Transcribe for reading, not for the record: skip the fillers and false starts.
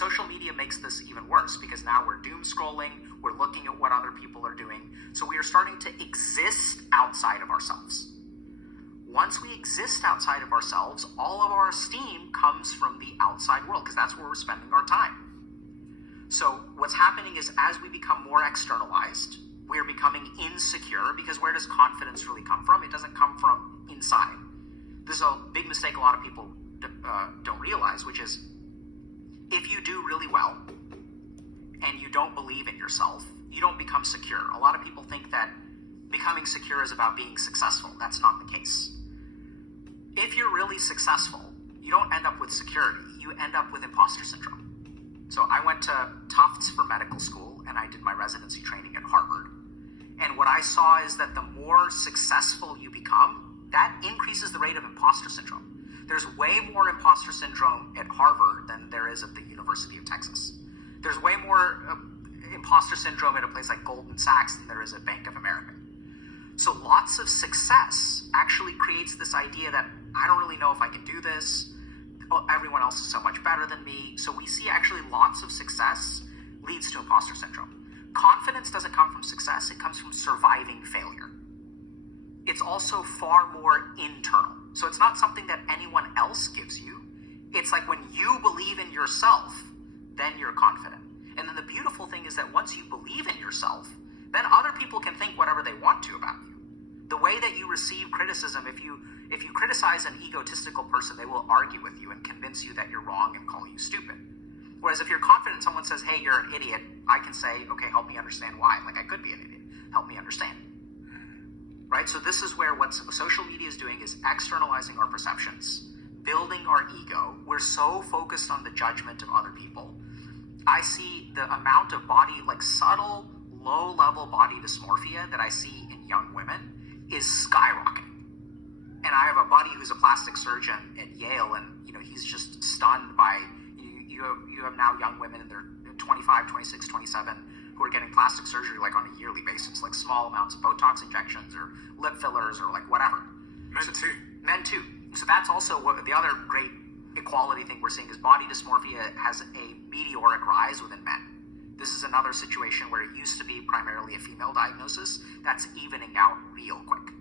social media makes this even worse because now we're doom scrolling, we're looking at what other people are doing. So we are starting to exist outside of ourselves. Once we exist outside of ourselves, all of our esteem comes from the outside world because that's where we're spending our time. So what's happening is as we become more externalized, we're becoming insecure because where does confidence really come from? It doesn't come from inside. This is a big mistake a lot of people don't realize, which is if you do really well and you don't believe in yourself, you don't become secure. A lot of people think that becoming secure is about being successful. That's not the case. If you're really successful, you don't end up with security. You end up with imposter syndrome. So I went to Tufts for medical school and I did my residency training at Harvard. And what I saw is that the more successful you become, that increases the rate of imposter syndrome. There's way more imposter syndrome at Harvard than there is at the University of Texas. There's way more imposter syndrome at a place like Goldman Sachs than there is at Bank of America. So lots of success actually creates this idea that I don't really know if I can do this. Everyone else is so much better than me. So we see actually lots of success leads to imposter syndrome. Confidence doesn't come from success. It comes from surviving failure. It's also far more internal. So it's not something that anyone else gives you. It's like when you believe in yourself, then you're confident. And then the beautiful thing is that once you believe in yourself, then other people can think whatever they want to about you. The way that you receive criticism, if you criticize an egotistical person, they will argue with you and convince you that you're wrong and call you stupid. Whereas if you're confident, someone says, hey, you're an idiot, I can say, okay, help me understand why. Like, I could be an idiot. Help me understand. Right? So this is where what social media is doing is externalizing our perceptions, building our ego. We're so focused on the judgment of other people. I see the amount of body, like subtle, low-level body dysmorphia that I see in young women is skyrocketing. And I have a buddy who's a plastic surgeon at Yale, and he's just stunned by you have now young women in their 25, 26, 27 who are getting plastic surgery like on a yearly basis, like small amounts of Botox injections or lip fillers or like whatever. Men too. So that's also what the other great equality thing we're seeing is body dysmorphia has a meteoric rise within men. This is another situation where it used to be primarily a female diagnosis that's evening out real quick.